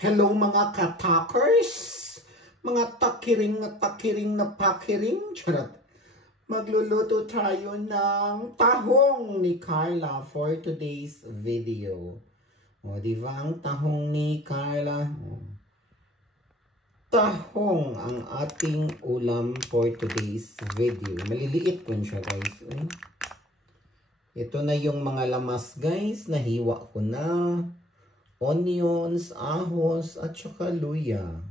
Hello mga katakers, mga takiring na pakiring, charot. Magluluto tayo ng tahong ni Carla for today's video. O, diba ang tahong ni Carla? O. Tahong ang ating ulam for today's video. Maliliit po siya guys. Ito na yung mga lamas guys, nahiwa ko na. Onions, ahos, at saka luya.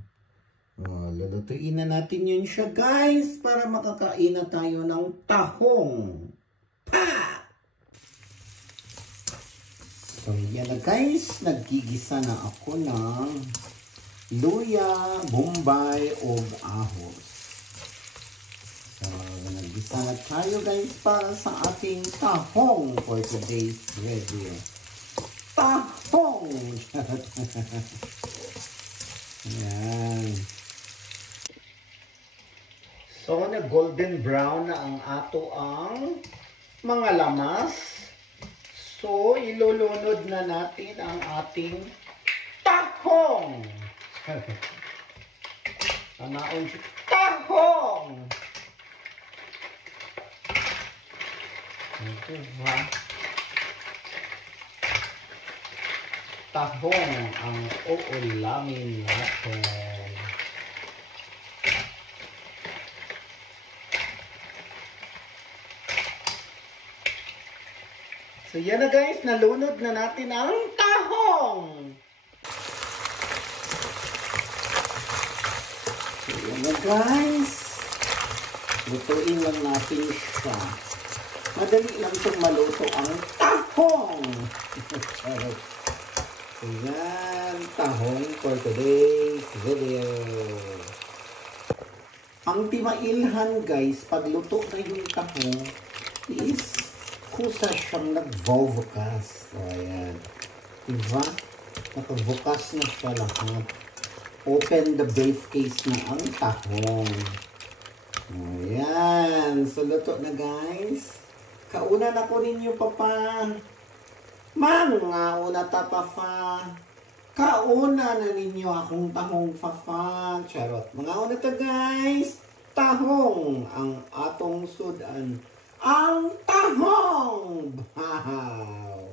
Lulutuin na natin yun siya guys para makakain na tayo ng tahong. Pa! So yan na guys, nagigisa na ako ng luya, bombay, o ahos. So nagigisa na tayo guys para sa ating tahong for today's video. Tahong! Ayan. So, na-golden brown na ang ato ang mga lamas. So, ilulunod na natin ang ating tahong! Anaon siya. Tahong! Diba? Tahong ang uulamin natin. So yan na guys, nalunod na natin ang tahong. So yan na guys, lutuin lang natin siya. Madali lang itong maluto ang tahong. Ayan, tahong for today's video. Ang timailhan guys, pagluto na yung tahong is kusa siyang nagvovokas. So, ayan. Diba? Nakavukas na siya lahat. Open the briefcase na ang tahong. Ayan. So, luto na guys. Kauna na ko ninyo papa. Mga una tapafa. Kauna na ninyo akong tahong fafa. Charot. Mga una ta guys. Tahong ang atong sudan. Ang tahong! Wow!